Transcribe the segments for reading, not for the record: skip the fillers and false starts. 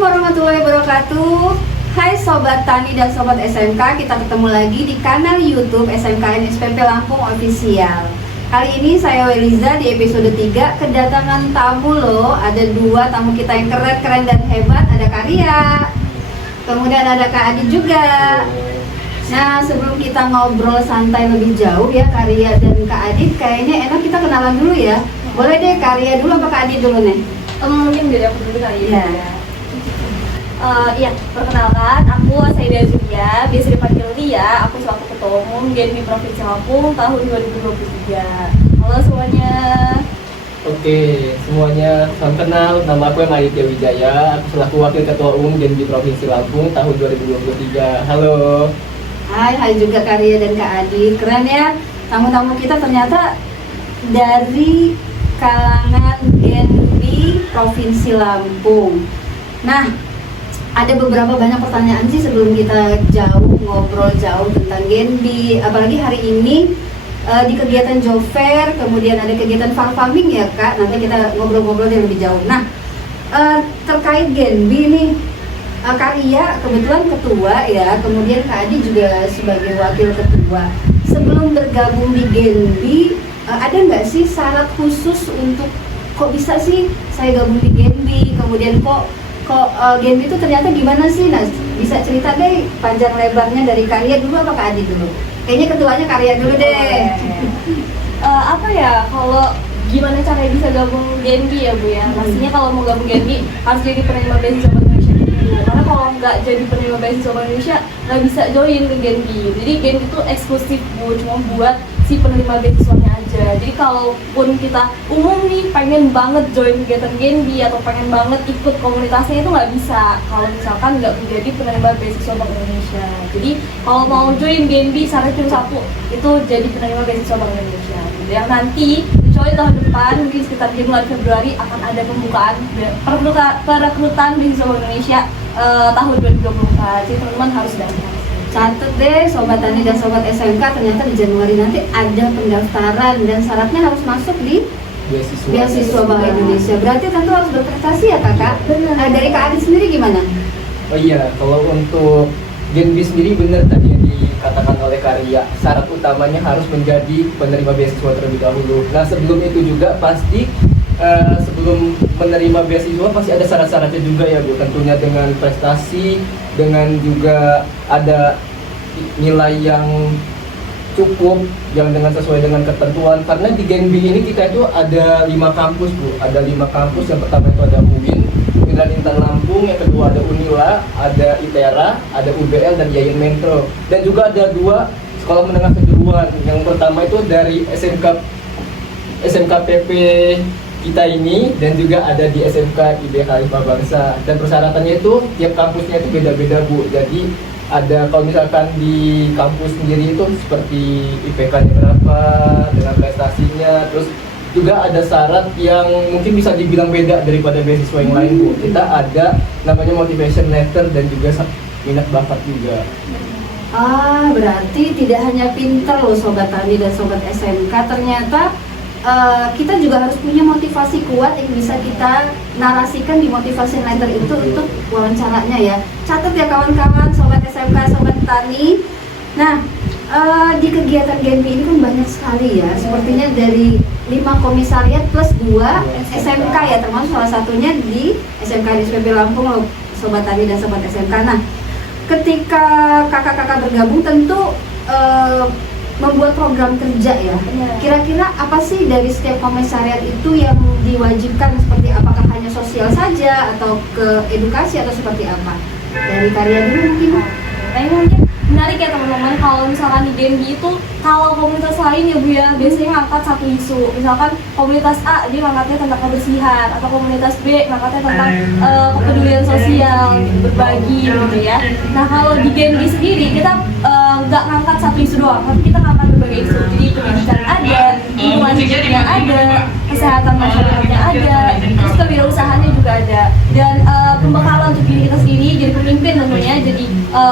warahmatullahi wabarakatuh. Hai Sobat Tani dan Sobat SMK, kita ketemu lagi di kanal YouTube SMKN SPP Lampung Official. Kali ini saya Weliza di episode 3 kedatangan tamu loh. Ada dua tamu kita yang keren dan hebat. Ada Karya, kemudian ada Kak Adit juga. Nah, sebelum kita ngobrol santai lebih jauh ya Karya dan Kak Adit, kayaknya enak kita kenalan dulu ya. Boleh deh Karya dulu apa Kak Adit dulu nih? Mungkin dari aku dulu kali ya. Iya, perkenalkan, aku Saida Julia, biasa dipanggil Lia. Aku selaku Ketua Umum GENBI Provinsi Lampung tahun 2023. Halo semuanya. Oke, semuanya, salam kenal. Nama aku yang Aditya Wijaya. Aku selaku Wakil Ketua Umum GENBI Provinsi Lampung tahun 2023. Halo. Hai juga Karya dan Kak Adit. Keren ya, tamu-tamu kita ternyata dari kalangan GENBI Provinsi Lampung. Nah, ada beberapa banyak pertanyaan sih sebelum kita ngobrol jauh tentang GENBI. Apalagi hari ini di kegiatan job fair, kemudian ada kegiatan farming ya Kak. Nanti kita ngobrol-ngobrol yang lebih jauh. Nah, terkait GENBI nih, Karya kebetulan ketua ya, kemudian Kak Adi juga sebagai wakil ketua. Sebelum bergabung di GENBI, ada nggak sih syarat khusus untuk kok bisa sih saya gabung di GENBI? Kemudian kok GENBI itu ternyata gimana sih? Nah, bisa cerita deh panjang lebarnya dari Karya dulu apa Kak Adi dulu? Kayaknya ketuanya Karya dulu deh. Apa ya, kalau gimana caranya bisa gabung GENBI ya Bu ya? Pastinya kalau mau gabung GENBI harus jadi penerima beasiswa Bank Indonesia dulu. Karena kalau nggak jadi penerima beasiswa Bank Indonesia nggak bisa join ke GENBI. Jadi GENBI itu eksklusif Bu, cuma buat si penerima beasiswanya aja. Jadi kalaupun kita umum nih pengen banget join kegiatan GENBI atau pengen banget ikut komunitasnya itu nggak bisa kalau misalkan nggak menjadi penerima beasiswa Bank Indonesia. Jadi kalau mau join GENBI syarat cuma satu, itu jadi penerima beasiswa Bank Indonesia. Yang nanti join tahun depan mungkin sekitar bulan Februari akan ada pembukaan perekrutan beasiswa Bank Indonesia tahun 2024. Jadi teman-teman harus daftar. Catat deh Sobat Tani dan Sobat SMK, ternyata di Januari nanti ada pendaftaran dan syaratnya harus masuk di beasiswa Bank Indonesia. Berarti tentu harus berprestasi ya Kakak? Benar. Nah, dari Kak Adit sendiri gimana? Oh iya, kalau untuk GENBI sendiri benar tadi yang dikatakan oleh Karya. Syarat utamanya harus menjadi penerima beasiswa terlebih dahulu. Nah, sebelum itu juga pasti sebelum menerima beasiswa pasti ada syarat-syaratnya juga ya Bu. Tentunya dengan prestasi, dengan juga ada nilai yang cukup, yang dengan sesuai dengan ketentuan. Karena di GENBI ini kita itu ada 5 kampus Bu. Ada 5 kampus. Yang pertama itu ada UIN, Universitas Intan Lampung. Yang kedua ada UNILA, ada ITERA, ada UBL dan YAIN Mentro. Dan juga ada 2 sekolah menengah kejuruan. Yang pertama itu dari SMKPP kita ini, dan juga ada di SMK IB Khalifah Bangsa. Dan persyaratannya itu tiap kampusnya itu beda-beda Bu. Jadi ada kalau misalkan di kampus sendiri itu seperti IPK-nya berapa dengan prestasinya, terus juga ada syarat yang mungkin bisa dibilang beda daripada beasiswa yang lain Bu. Kita ada namanya motivation letter dan juga minat bakat juga. Berarti tidak hanya pinter loh Sobat Tani dan Sobat SMK, ternyata kita juga harus punya motivasi kuat yang bisa kita narasikan di motivation letter itu untuk wawancaranya ya. Catat ya kawan-kawan Sobat SMK, Sobat Tani. Nah, di kegiatan GENBI ini kan banyak sekali ya. Sepertinya dari 5 komisariat plus 2 SMK ya, termasuk salah satunya di SMK SPP Lampung loh Sobat Tani dan Sobat SMK. Nah, ketika kakak-kakak bergabung tentu membuat program kerja ya. Kira-kira apa sih dari setiap komisariat itu yang diwajibkan, seperti apakah hanya sosial saja atau ke edukasi atau seperti apa? Dari Karya dulu mungkin. Nah, ini mungkin menarik ya teman-teman, kalau misalkan di GENBI itu kalau komunitas lain ya Bu ya biasanya ngangkat satu isu. Misalkan komunitas A dia ngangkatnya tentang kebersihan, atau komunitas B ngangkatnya tentang kepedulian sosial, berbagi gitu ya. Nah, kalau di GENBI sendiri kita nggak ngangkat satu isu doang, tapi kita ngangkat berbagai isu. Jadi pendidikan ada, lingkungan hidupnya ada, kesehatan masyarakatnya ada, terus kewirausahaannya juga ada, dan pembekalan untuk diri kita sendiri jadi pemimpin tentunya, jadi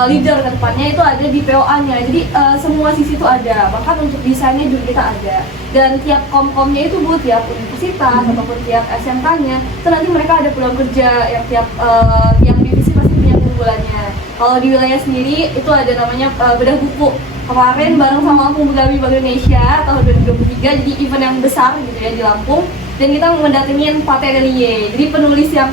leader ke depannya itu ada di POA-nya. Jadi semua sisi itu ada, bahkan untuk desainnya juga kita ada. Dan tiap komkomnya itu Bu, tiap universitas ataupun tiap SMK-nya itu nanti mereka ada program kerja yang tiap bulannya. Kalau di wilayah sendiri itu ada namanya bedah buku. Kemarin bareng sama Lampung Begawi Bank Indonesia tahun 2023 jadi event yang besar gitu ya di Lampung, dan kita mendatengin Pak Terelie. Jadi penulis yang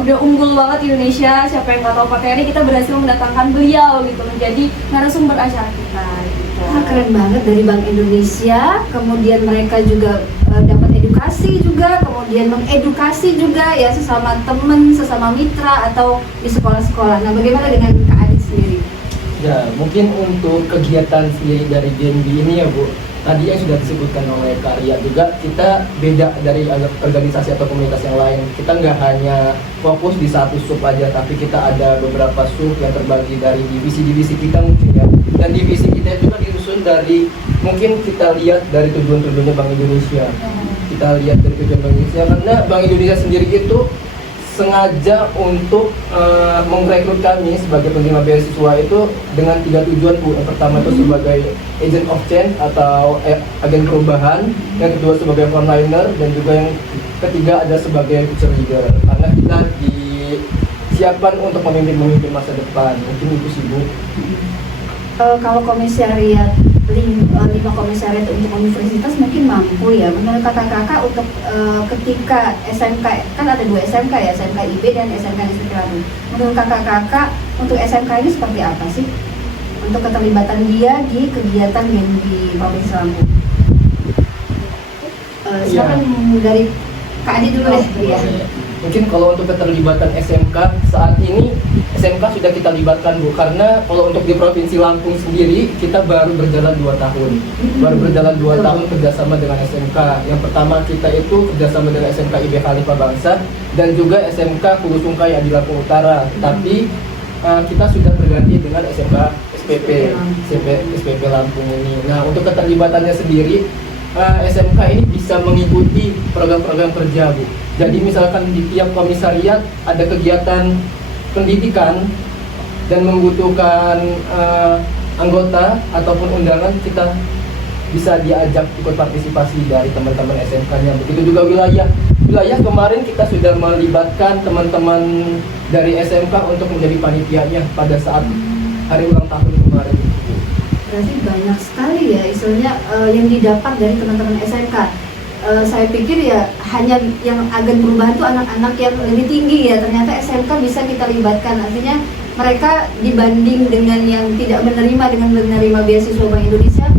udah unggul banget di Indonesia. Siapa yang nggak tahu Pak Terelie, kita berhasil mendatangkan beliau gitu menjadi narasumber acara kita gitu. Keren banget, dari Bank Indonesia, kemudian mereka juga dapat edukasi juga, kemudian mengedukasi juga ya sesama teman, sesama mitra atau di sekolah-sekolah. Nah, bagaimana dengan Kak Adi sendiri? Ya, mungkin untuk kegiatan sendiri dari Genbi ini ya Bu, tadi yang sudah disebutkan oleh Kak Ria juga, kita beda dari organisasi atau komunitas yang lain. Kita nggak hanya fokus di satu sub aja, tapi kita ada beberapa sub yang terbagi dari divisi-divisi kita mungkin ya. Dan divisi kita juga disusun dari, mungkin kita lihat dari tujuan-tujuannya Bank Indonesia. Kita lihat dari tujuan Bank Indonesia, karena Bank Indonesia sendiri itu sengaja untuk merekrut kami sebagai penerima beasiswa itu dengan 3 tujuan Bu. Yang pertama itu sebagai agent of change atau agen perubahan, yang kedua sebagai frontliner, dan juga yang ketiga ada sebagai future leader. Karena kita disiapkan untuk memimpin masa depan. Mungkin itu sih Bu. Kalau komisariat 5 komisariat untuk universitas mungkin mampu ya. Menurut kakak-kakak untuk ketika SMK, kan ada 2 SMK ya, SMK IB dan SMK Negeri Lampung. Menurut kakak-kakak untuk SMK ini seperti apa sih untuk keterlibatan dia di kegiatan di Provinsi Lampung? Silakan dari Kak Adi dulu deh. Iya. Mungkin kalau untuk keterlibatan SMK saat ini, SMK sudah kita libatkan Bu, karena kalau untuk di Provinsi Lampung sendiri kita baru berjalan 2 tahun. Baru berjalan 2 tahun kerjasama dengan SMK. Yang pertama kita itu kerjasama dengan SMK IB Khalifah Bangsa dan juga SMK Hulu Sungkai di Lampung Utara. Tapi kita sudah berganti dengan SMK SPP Lampung ini. Nah, untuk keterlibatannya sendiri, SMK ini bisa mengikuti program-program kerja Bu. Jadi misalkan di tiap komisariat ada kegiatan pendidikan dan membutuhkan anggota ataupun undangan, kita bisa diajak ikut partisipasi dari teman-teman SMK-nya. Begitu juga wilayah kemarin kita sudah melibatkan teman-teman dari SMK untuk menjadi panitianya pada saat hari ulang tahun kemarin. Berarti banyak sekali ya istilahnya yang didapat dari teman-teman SMK. Saya pikir ya hanya yang agen perubahan itu anak-anak yang lebih tinggi ya, ternyata SMK bisa kita libatkan. Artinya mereka dibanding dengan yang tidak menerima beasiswa Bank Indonesia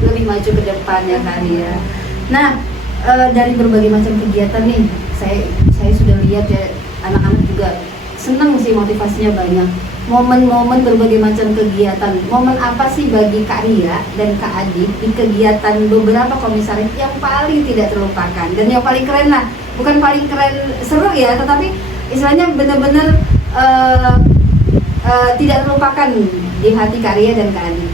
lebih maju ke depan ya kali ya. Nah, dari berbagai macam kegiatan nih, saya sudah lihat ya, anak-anak juga senang sih, motivasinya banyak. Momen-momen berbagai macam kegiatan, momen apa sih bagi Kak Ria dan Kak Adi di kegiatan beberapa komisaris yang paling tidak terlupakan dan yang paling keren lah, bukan paling keren seru ya, tetapi istilahnya benar-benar tidak terlupakan di hati Kak Ria dan Kak Adi.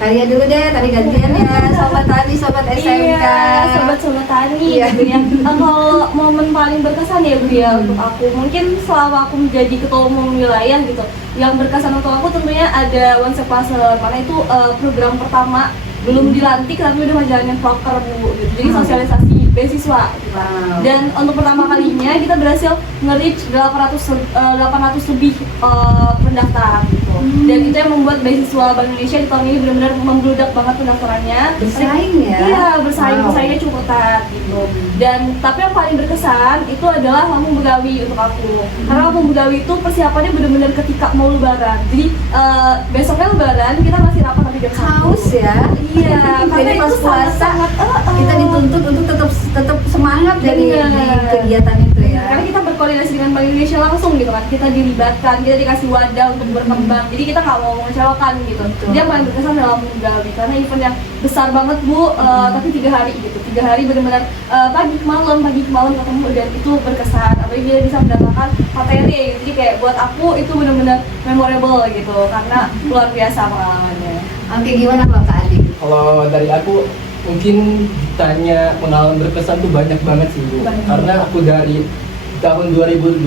Kak Ria dulu deh, tadi gantian ya, sobat tani, sobat SMK. Iya, sobat-sobat tani gitu ya. Kalau momen paling berkesan ya Bu ya untuk aku, mungkin selama aku menjadi ketua umum wilayah gitu, yang berkesan untuk aku tentunya ada One Step Closer, karena itu program pertama belum dilantik tapi udah ngejalanin proker Bu gitu. Jadi sosialisasi beasiswa gitu. Dan untuk pertama kalinya kita berhasil nge-reach 800 lebih pendaftar gitu. Dan itu yang membuat beasiswa Bank Indonesia di tahun ini benar-benar membludak banget pendaftarannya. Bersaing ya? Iya, bersaingnya cukup ketat gitu. Dan tapi yang paling berkesan itu adalah Lampung Begawi untuk aku. Karena Lampung Begawi itu persiapannya benar-benar ketika mau lebaran. Jadi besoknya lebaran kita masih rapat sampai jam 1. Haus ya? Iya, jadi karena pas itu puasa kita dituntut untuk tetap semangat dari Bener. kegiatan itu ya. Karena kita berkoordinasi dengan Bank Indonesia langsung gitu kan, kita dilibatkan, kita dikasih wadah untuk berkembang, jadi kita nggak mau mengecewakan gitu. Jadi yang paling berkesan adalah Lampung Begawi karena event yang besar banget Bu, tapi 3 hari gitu, 3 hari benar-benar pagi ke malam ketemu, dan itu berkesan. Apalagi dia bisa mendatangkan materi, jadi kayak buat aku itu benar-benar memorable gitu, karena luar biasa pengalamannya. Oke, gimana kalau Kak Adi? Kalau dari aku mungkin ditanya pengalaman berkesan tuh banyak banget sih Bu. Karena aku dari tahun 2021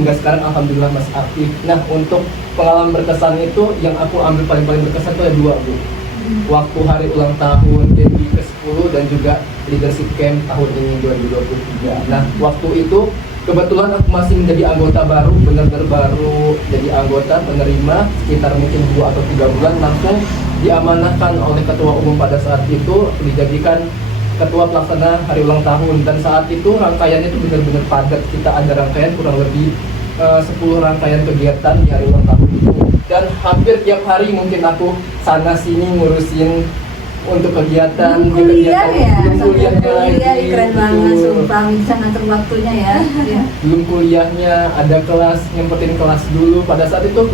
hingga sekarang alhamdulillah masih aktif. Nah, untuk pengalaman berkesan itu yang aku ambil paling berkesan itu ada 2 Bu. Waktu hari ulang tahun Genbi ke-10 dan juga leadership camp tahun ini 2023. Nah, waktu itu kebetulan aku masih menjadi anggota baru, benar-benar baru jadi anggota penerima sekitar mungkin 2 atau 3 bulan, langsung diamanahkan oleh ketua umum pada saat itu dijadikan ketua pelaksana hari ulang tahun. Dan saat itu rangkaiannya itu benar-benar padat, kita ada rangkaian kurang lebih 10 rangkaian kegiatan di hari ulang tahun itu, dan hampir tiap hari mungkin aku sana sini ngurusin untuk kegiatan kuliah ya, belum kuliahnya kuliah lagi, keren banget, sumpah bisa ngatur waktunya ya. Ya. belum kuliahnya, ada kelas, nyempetin kelas dulu. Pada saat itu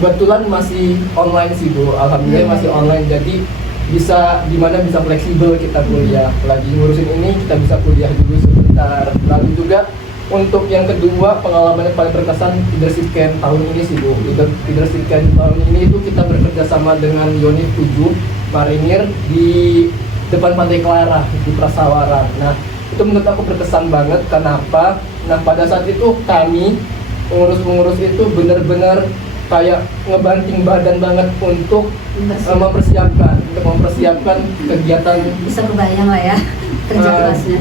kebetulan masih online sih Bu, alhamdulillah masih online, jadi bisa dimana bisa fleksibel kita kuliah, lagi ngurusin ini kita bisa kuliah dulu sebentar. Lalu juga untuk yang kedua, pengalaman yang paling berkesan leadership camp tahun ini sih Bu. Leadership camp tahun ini itu kita bekerja sama dengan Yoni 7 Marinir di depan Pantai Clara di Prasawaran. Nah, itu menurut aku berkesan banget. Kenapa? Nah, pada saat itu kami pengurus-pengurus itu benar-benar kayak ngebanting badan banget untuk mempersiapkan kegiatan, Bisa kebayang lah ya kerja kerasnya.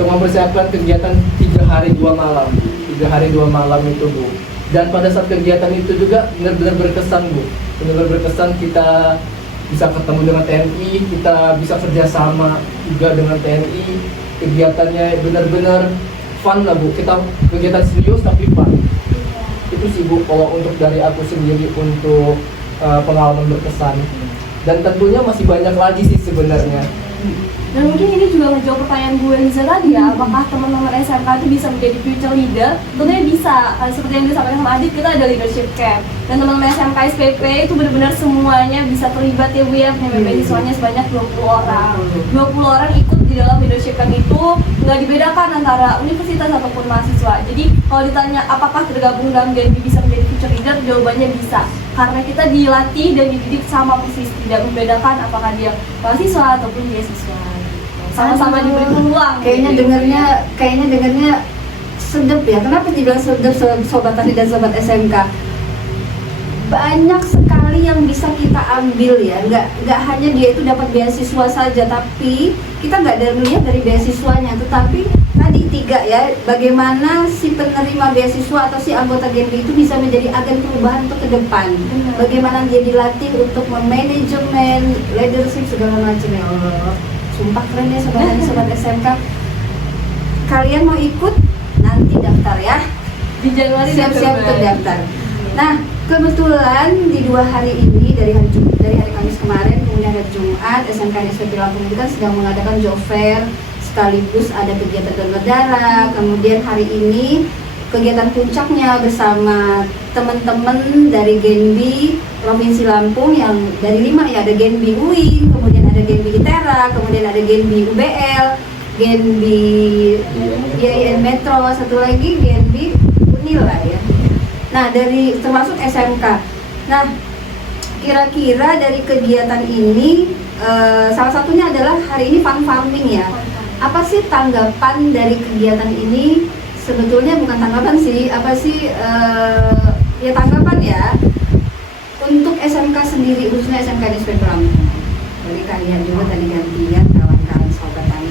untuk mempersiapkan kegiatan 3 hari 2 malam 3 hari 2 malam itu Bu. Dan pada saat kegiatan itu juga benar-benar berkesan Bu, benar-benar berkesan. Kita bisa ketemu dengan TNI, kita bisa kerjasama juga dengan TNI. Kegiatannya benar-benar fun lah Bu, kita kegiatan serius tapi fun. Itu sih Bu kalau untuk dari aku sendiri untuk pengalaman berkesan. Dan tentunya masih banyak lagi sih sebenarnya. Dan mungkin ini juga ngejawab pertanyaan gue Liza tadi ya, apakah teman-teman SMK itu bisa menjadi future leader? Tentunya bisa. Seperti yang disampaikan sama Adit, kita ada leadership camp. Dan teman-teman SMK SPP itu benar-benar semuanya bisa terlibat ya Bu ya, beasiswanya sebanyak 20 orang. 20 orang ikut di dalam leadership camp itu, nggak dibedakan antara universitas ataupun mahasiswa. Jadi kalau ditanya apakah tergabung dalam GNB bisa menjadi future leader, jawabannya bisa. Karena kita dilatih dan dididik sama persis, tidak membedakan apakah dia mahasiswa ataupun beasiswa. Sama-sama diberi peluang. Kayaknya dengarnya sedep ya. Kenapa dibilang sedep sobat tani dan sobat SMK? Banyak sekali yang bisa kita ambil ya. Nggak hanya dia itu dapat beasiswa saja, tapi kita nggak melihat dari beasiswanya, tetapi tadi 3 ya, bagaimana si penerima beasiswa atau si anggota GNB itu bisa menjadi agen perubahan untuk ke depan. Bagaimana dia dilatih untuk memanajemen, leadership segala macam ya Allah. Sumpah keren ya sobat SMK. Kalian mau ikut? Nanti daftar ya. Di Januari Siap-siap untuk daftar. Nah, kebetulan di 2 hari ini dari hari Kamis kemarin kemudian hari Jumat, SMK SPP Lampung itu kan sedang mengadakan job fair sekaligus ada kegiatan donor darah. Kemudian hari ini kegiatan puncaknya bersama teman-teman dari GNB Provinsi Lampung yang dari 5 ya, ada GNB UIN, kemudian ada GNB ITERA, kemudian ada GNB UBL, GNB IAIN Metro, satu lagi GNB Unila ya. Nah, dari termasuk SMK. Nah, kira-kira dari kegiatan ini salah satunya adalah hari ini fun farming ya. Apa sih tanggapan dari kegiatan ini? Sebetulnya bukan tanggapan sih, ya tanggapan ya untuk SMK sendiri, khususnya SMK di SPP Lampung. Jadi kalian juga tadi gantian kawan-kawan sobat tani.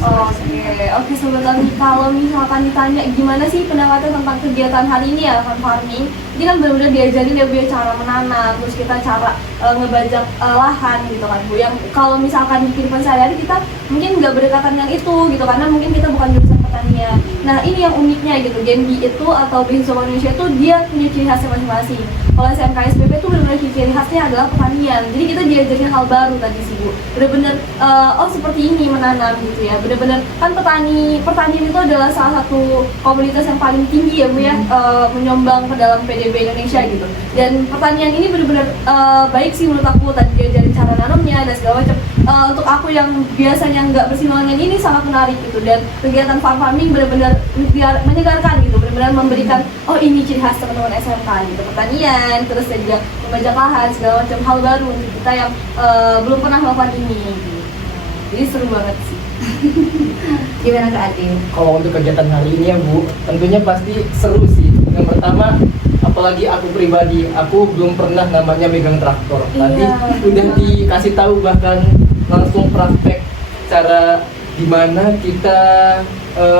Oke sobat tani, kalau misalkan ditanya gimana sih pendapatnya tentang kegiatan hari ini ya, fun farming, ini kan benar-benar diajarin ya Bu ya, cara menanam, terus kita cara ngebajak lahan gitu kan Bu, yang kalau misalkan di kehidupan sehari-hari kita mungkin nggak berdekatan dengan itu gitu, karena mungkin kita bukan jurusan pertanian. Nah ini yang uniknya gitu, GNB itu atau Beasiswa Indonesia itu dia punya ciri khasnya masing-masing. Kalau SMK SPP itu benar-benar ciri khasnya adalah pertanian, jadi kita diajarin hal baru tadi sih Bu, benar-benar oh seperti ini menanam gitu ya, benar-benar kan pertanian itu adalah salah satu komunitas yang paling tinggi ya Bu ya, menyumbang ke dalam PDB Indonesia gitu. Dan pertanian ini benar-benar baik sih menurut aku, tadi diajarin cara nanamnya dan segala macam. Untuk aku yang biasanya nggak bersinggungan ini sangat menarik gitu, dan kegiatan farming benar-benar menyegarkan gitu, benar-benar memberikan oh ini ciri khas teman-teman SMK gitu, pertanian, terus juga membajak lahan segala macam hal baru untuk kita yang belum pernah melakukan ini gitu. Jadi seru banget sih. Gimana Kak Adil? Kalau untuk kegiatan hari ini ya Bu, tentunya pasti seru sih. Yang pertama, apalagi aku pribadi, aku belum pernah namanya megang traktor. Tadi udah dikasih tahu, bahkan langsung praktek cara di mana kita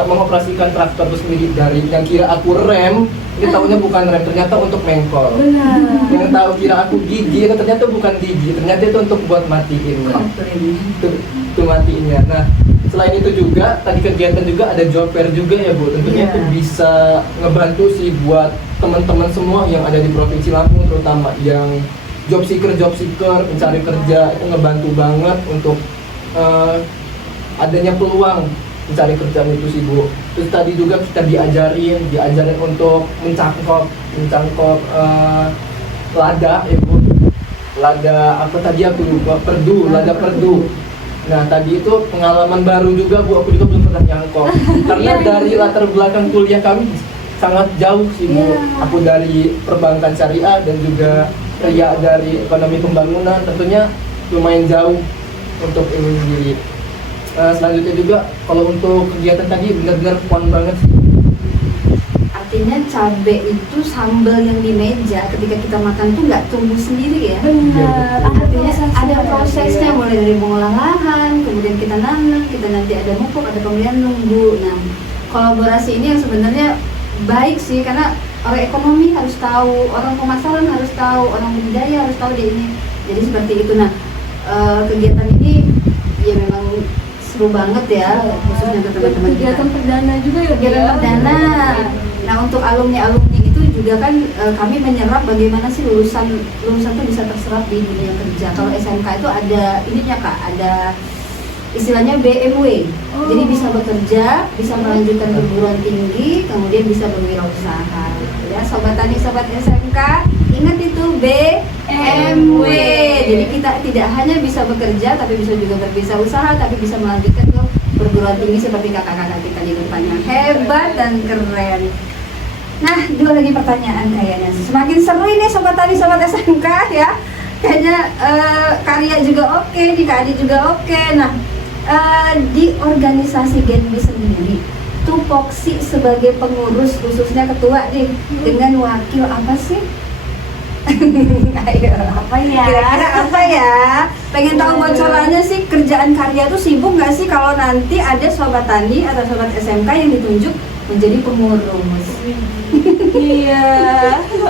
mengoperasikan traktor itu sendiri. Dari yang kira aku rem, ini tahunya bukan rem, ternyata untuk mengkol. Benar. Yang tahu kira aku gigi, itu ternyata bukan gigi, ternyata itu untuk buat matiin. Komplain. Itu matiinnya. Nah, selain itu juga tadi kegiatan juga ada job fair juga ya Bu. Tentunya Iya. itu bisa ngebantu sih buat teman-teman semua yang ada di Provinsi Lampung, terutama yang job seeker mencari kerja, itu ngebantu banget untuk adanya peluang mencari kerjaan itu sih Bu. Terus tadi juga kita diajarin untuk mencangkok lada ya Bu. Lada apa tadi aku lupa, lada perdu. Nah tadi itu pengalaman baru juga Bu, aku juga belum pernah nyangkok. Karena dari latar belakang kuliah kami sangat jauh sih Bu. Aku dari perbankan syariah dan juga Ria dari ekonomi pembangunan, tentunya lumayan jauh untuk ini sendiri. Selanjutnya juga kalau untuk kegiatan tadi benar-benar fun banget sih. Artinya cabe itu sambal yang di meja ketika kita makan tuh nggak tumbuh sendiri ya. Benar. Artinya ada prosesnya mulai dari mengolah lahan, kemudian kita nanam, kita nanti ada pupuk, ada kemudian nunggu. Nah, kolaborasi ini yang sebenarnya baik sih karena orang ekonomi harus tahu, orang pemasaran harus tahu, orang budidaya harus tahu dia ini. Jadi seperti itu. Nah, kegiatan ini ya memang seru banget ya, khususnya untuk teman-teman kita. Kegiatan perdana juga ya. Kegiatan perdana. Nah, untuk alumni itu juga kan kami menyerap bagaimana sih lulusan tuh bisa terserap di dunia kerja. Kalau SMK itu ada ininya Kak, ada istilahnya BMW. Jadi bisa bekerja, bisa melanjutkan perguruan tinggi, kemudian bisa berwirausaha. Ya, sobat tani, sobat SMK, ingat itu BMW. Jadi kita tidak hanya bisa bekerja, tapi bisa juga berwirausaha, tapi bisa melanjutkan ke perguruan tinggi seperti kakak-kakak kita di depannya. Hebat dan keren. Nah, dua lagi pertanyaan kayaknya. Semakin seru ini sobat tani, sobat SMK ya. Kayaknya Karya juga oke, di Kak Adi juga oke. Nah, di organisasi Genbi sendiri, tupoksi sebagai pengurus khususnya ketua nih, dengan wakil apa sih? Ayo, Apa ya? kira-kira apa ya? Pengen tahu bocorannya sih, kerjaan Karya tuh sibuk nggak sih kalau nanti ada sobat tani atau sobat SMK yang ditunjuk menjadi pengurus? Iya.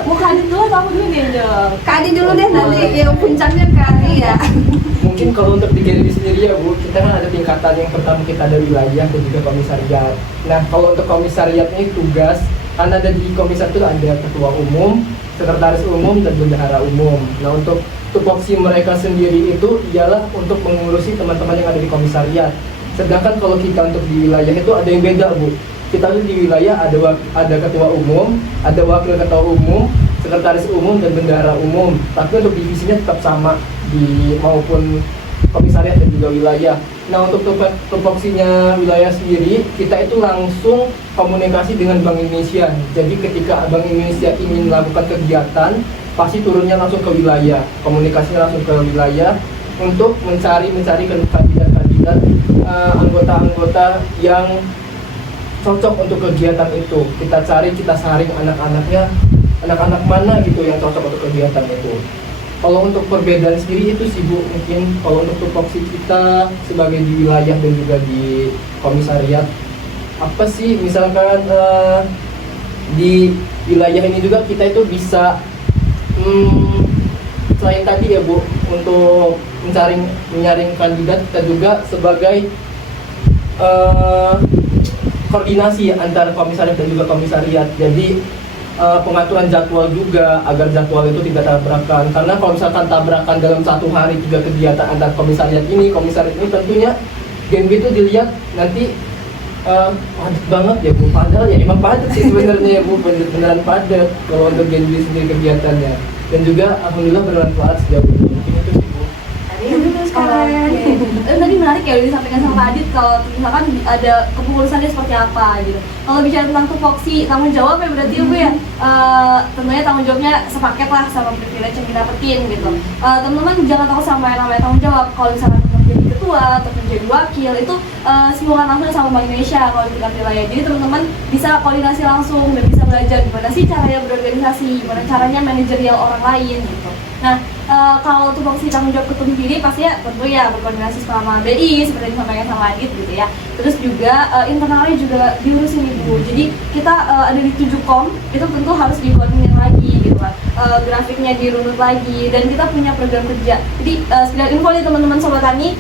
Mau Kadit dulu atau aku dulu nih, Jok? Kak Adi dulu deh, nanti yang puncaknya Karya. Mungkin kalau untuk di Genbi sendiri ya Bu, kita kan ada tingkatan. Yang pertama kita ada wilayah dan juga komisariat. Nah kalau untuk komisariat ini tugas, kan ada di komisariat itu ada ketua umum, sekretaris umum, dan bendahara umum. Nah untuk tupoksi mereka sendiri itu ialah untuk mengurusi teman-teman yang ada di komisariat. Sedangkan kalau kita untuk di wilayah itu ada yang beda Bu. Kita tuh di wilayah ada ketua umum, ada wakil ketua umum, sekretaris umum, dan bendahara umum. Tapi untuk divisinya tetap sama di maupun komisariat dan juga wilayah. Nah untuk tupoksinya wilayah sendiri, kita itu langsung komunikasi dengan Bank Indonesia. Jadi ketika Bank Indonesia ingin melakukan kegiatan, pasti turunnya langsung ke wilayah, komunikasinya langsung ke wilayah untuk mencari kandidat-kandidat, anggota-anggota yang cocok untuk kegiatan itu. Kita cari, kita saring anak-anak mana gitu yang cocok untuk kegiatan itu. Kalau untuk perbedaan sendiri itu sih Bu, mungkin kalau untuk tupoksi kita sebagai di wilayah dan juga di komisariat, apa sih misalkan di wilayah ini juga kita itu bisa selain tadi ya Bu, untuk menyaring kandidat, kita juga sebagai koordinasi antara komisariat dan juga komisariat. Jadi pengaturan jadwal juga agar jadwal itu tidak tabrakan. Karena kalau misalkan tabrakan dalam satu hari 3 kegiatan antara komisariat ini tentunya Genbi itu dilihat nanti padat banget ya Bu. Padahal ya emang padat sih sebenarnya ya Bu, beneran padat kalau untuk Genbi sendiri kegiatannya. Dan juga alhamdulillah bermanfaat sejauh ini. Mungkin itu sih Bu. Tadi menarik ya disampaikan sama Adit kalau misalkan ada kepengurusannya seperti apa gitu. Kalau bicara tentang tupoksi tanggung jawab ya berarti Bu ya, tentunya tanggung jawabnya sepaket lah sama privilege yang kita dapetin gitu. Teman-teman jangan takut sama yang namanya tanggung jawab. Kalau misalkan menjadi ketua atau menjadi wakil itu semua langsung sama Bank Indonesia kalau di tingkat wilayah. Jadi teman-teman bisa koordinasi langsung dan bisa belajar gimana sih caranya berorganisasi, gimana caranya manajerial orang lain gitu. Nah, kalau tupoksi tanggung jawab ketum sendiri pasti ya tentu ya berkoordinasi sama BI seperti yang disampaikan sama Adit gitu ya. Terus juga internalnya juga diurusin Ibu. Jadi kita ada di 7kom itu tentu harus dikoordinir lagi gitu kan. Grafiknya dirunut lagi dan kita punya program kerja. Jadi sekedar info nih teman-teman Sobat Tani,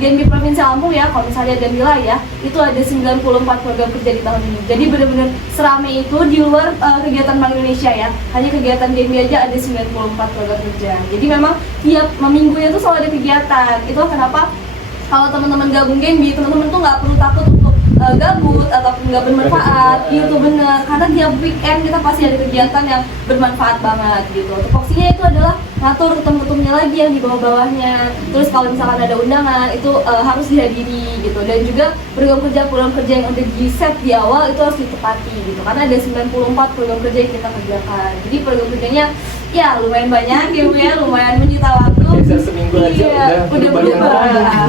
Genbi Provinsi Lampung ya, kalau misalnya dan wilayah itu ada 94 program kerja di tahun ini. Jadi benar-benar serame itu di luar kegiatan Bank Indonesia ya. Hanya kegiatan Genbi aja ada 94 program kerja. Jadi memang tiap minggunya tuh selalu ada kegiatan. Itu kenapa kalau teman-teman gabung Genbi, teman-teman tuh nggak perlu takut untuk gabut ataupun nggak bermanfaat. Itu benar, karena tiap weekend kita pasti ada kegiatan yang bermanfaat banget gitu. Tupoksinya itu adalah ngatur ketum-ketumnya lagi yang di bawah-bawahnya. Terus kalau misalkan ada undangan itu harus dihadiri gitu. Dan juga program kerja yang udah di set di awal itu harus ditepati gitu. Karena ada 94 program kerja yang kita kerjakan. Jadi program kerjanya ya lumayan banyak ya, lumayan menyita waktu. Bisa seminggu aja udah banyak berubah.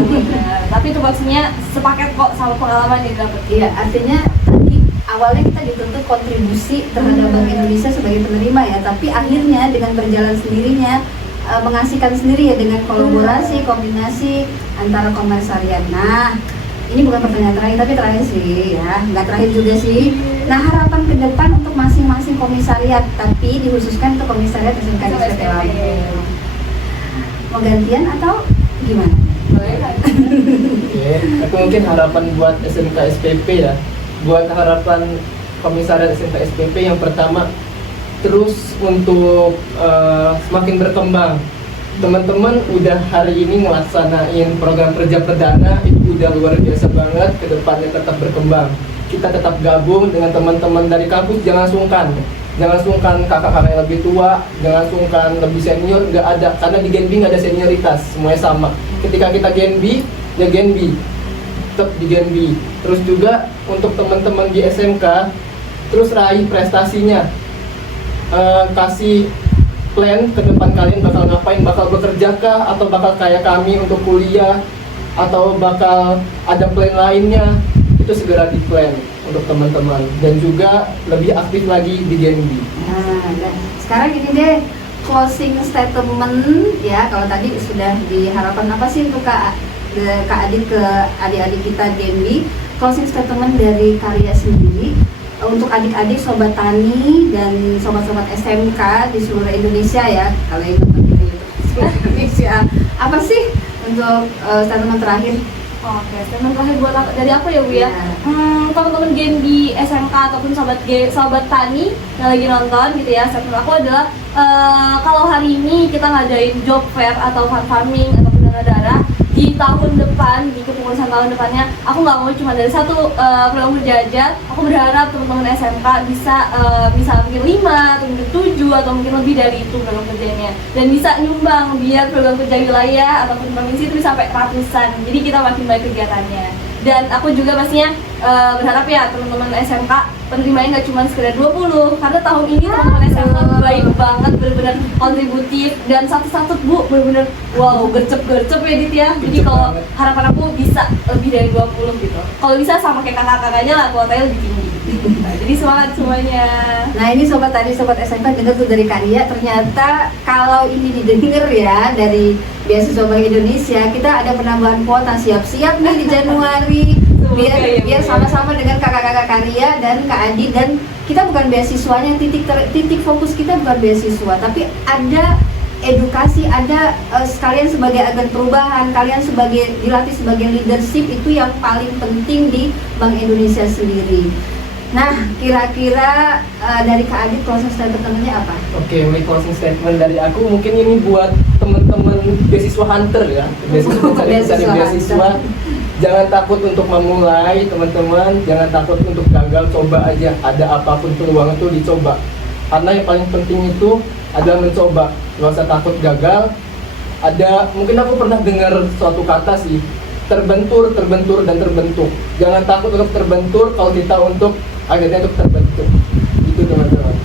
Tapi tupoksinya sepaket kok sama pengalaman yang dapat. Iya, artinya tadi awalnya kita dituntut kontribusi terhadap Bank Indonesia sebagai penerima ya, tapi akhirnya dengan berjalan sendirinya mengasihkan sendiri ya dengan kolaborasi, kombinasi antara komisariat. Nah, ini bukan pertanyaan terakhir tapi terakhir sih ya, nggak terakhir juga sih. Nah, harapan ke depan untuk masing-masing komisariat, tapi dikhususkan untuk komisariat SMK di PT Lampung. Mau gantian atau gimana? Oke, aku mungkin harapan buat SMK SPP ya. Buat harapan komisariat SMK SPP yang pertama terus untuk semakin berkembang. Teman-teman udah hari ini ngelaksanain program kerja perdana itu udah luar biasa banget, ke depannya tetap berkembang. Kita tetap gabung dengan teman-teman dari kampus, jangan sungkan. Jangan sungkan kakak-kakak yang lebih tua, jangan sungkan lebih senior, nggak ada, karena di Genbi nggak ada senioritas, semuanya sama. Ketika kita Genbi, ya Genbi, tetap di Genbi. Terus juga untuk teman-teman di SMK, terus raih prestasinya, kasih plan ke depan kalian bakal ngapain, bakal bekerja kah, atau bakal kayak kami untuk kuliah, atau bakal ada plan lainnya, itu segera di plan untuk teman-teman dan juga lebih aktif lagi di Genbi. Nah, sekarang gini deh, closing statement ya. Kalau tadi sudah diharapkan apa sih untuk Kak Adit ke adik-adik kita Genbi, closing statement dari Karya sendiri untuk adik-adik Sobat Tani dan sobat-sobat SMK di seluruh Indonesia ya. Kalau yang nonton di YouTube Indonesia, apa sih untuk statement terakhir? Oke, statement terakhir buat dari aku ya Bu ya. Teman-teman Genbi SMK ataupun sobat Tani yang lagi nonton gitu ya, statement aku adalah kalau hari ini kita ngadain job fair atau farming atau darah di tahun depan, di kepengurusan tahun depannya, aku nggak mau cuma dari satu program kerja aja. Aku berharap teman-teman SMK bisa mungkin 5 atau mungkin 7 atau mungkin lebih dari itu program kerjanya, dan bisa nyumbang biar program kerja wilayah ataupun provinsi itu bisa sampai ratusan. Jadi kita makin baik kegiatannya. Dan aku juga pastinya berharap ya teman-teman SMK penerimanya nggak cuma sekedar 20, karena tahun ini teman-teman SMK baik banget, benar-benar kontributif dan satu-satu Bu, benar-benar wow, gercep-gercep ya Dit ya. Jadi kalau harapan aku bisa lebih dari 20 gitu. Kalau bisa sama kayak kakak-kakaknya lah, kuotanya lebih tinggi. Nah, jadi semangat semuanya. Nah, ini sobat tadi sobat SMK dengar tuh dari Karya, ternyata kalau ini didengar ya dari Beasiswa Bank Indonesia, kita ada penambahan kuota, siap-siap nih di Januari. Biar sama-sama dengan kakak-kakak Karya dan Kak Adi, dan kita bukan beasiswanya, titik fokus kita bukan beasiswa, tapi ada edukasi, ada sekalian sebagai agen perubahan, kalian dilatih sebagai leadership, itu yang paling penting di Bank Indonesia sendiri. Nah, kira-kira dari Kak Adit closing statement-nya apa? Oke, closing statement dari aku mungkin ini buat teman-teman beasiswa hunter ya, beasiswa. Jangan takut untuk memulai teman-teman, jangan takut untuk gagal, coba aja. Ada apapun peluang itu dicoba. Karena yang paling penting itu adalah mencoba. Gak usah takut gagal. Mungkin aku pernah dengar suatu kata sih, terbentur, dan terbentuk. Jangan takut untuk terbentur kalau kita akhirnya untuk terbentuk. Itu teman-teman.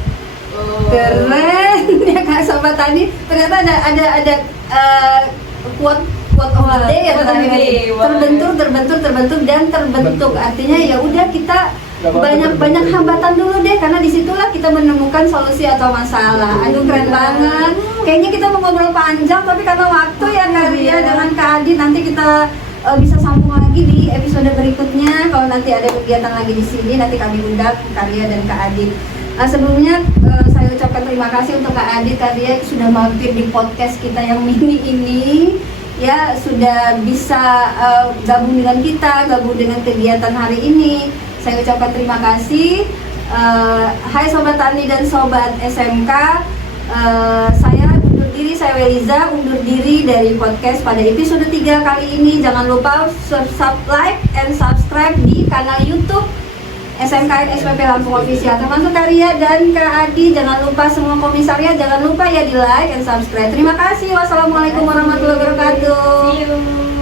Keren ya Kak Sobat Tani. Ternyata ada quote of the day ya terakhir. Terbentur dan terbentuk. Artinya ya udah kita banyak hambatan dulu deh, karena disitulah kita menemukan solusi atau masalah. Aduh keren banget. Kayaknya kita mau ngobrol panjang, tapi karena waktu ya Kak Ria dengan Kak Adi, nanti kita bisa sambung lagi di episode berikutnya. Kalau nanti ada kegiatan lagi di sini, nanti kami undang Kak Ria dan Kak Adi. Sebelumnya saya ucapkan terima kasih untuk Kak Adi, Kak Ria sudah mampir di podcast kita yang mini ini. Ya, sudah bisa gabung dengan kita, gabung dengan kegiatan hari ini. Saya ucapkan terima kasih. Hai Sobat Tani dan Sobat SMK, saya undur diri, saya Weliza undur diri dari podcast pada episode 3 kali ini. Jangan lupa like and subscribe di kanal YouTube SMKN SPP Lampung Official, termasuk Kak Ria dan Kak Adi. Jangan lupa semua komisariat, jangan lupa ya di like and subscribe. Terima kasih. Wassalamualaikum warahmatullahi wabarakatuh. See you.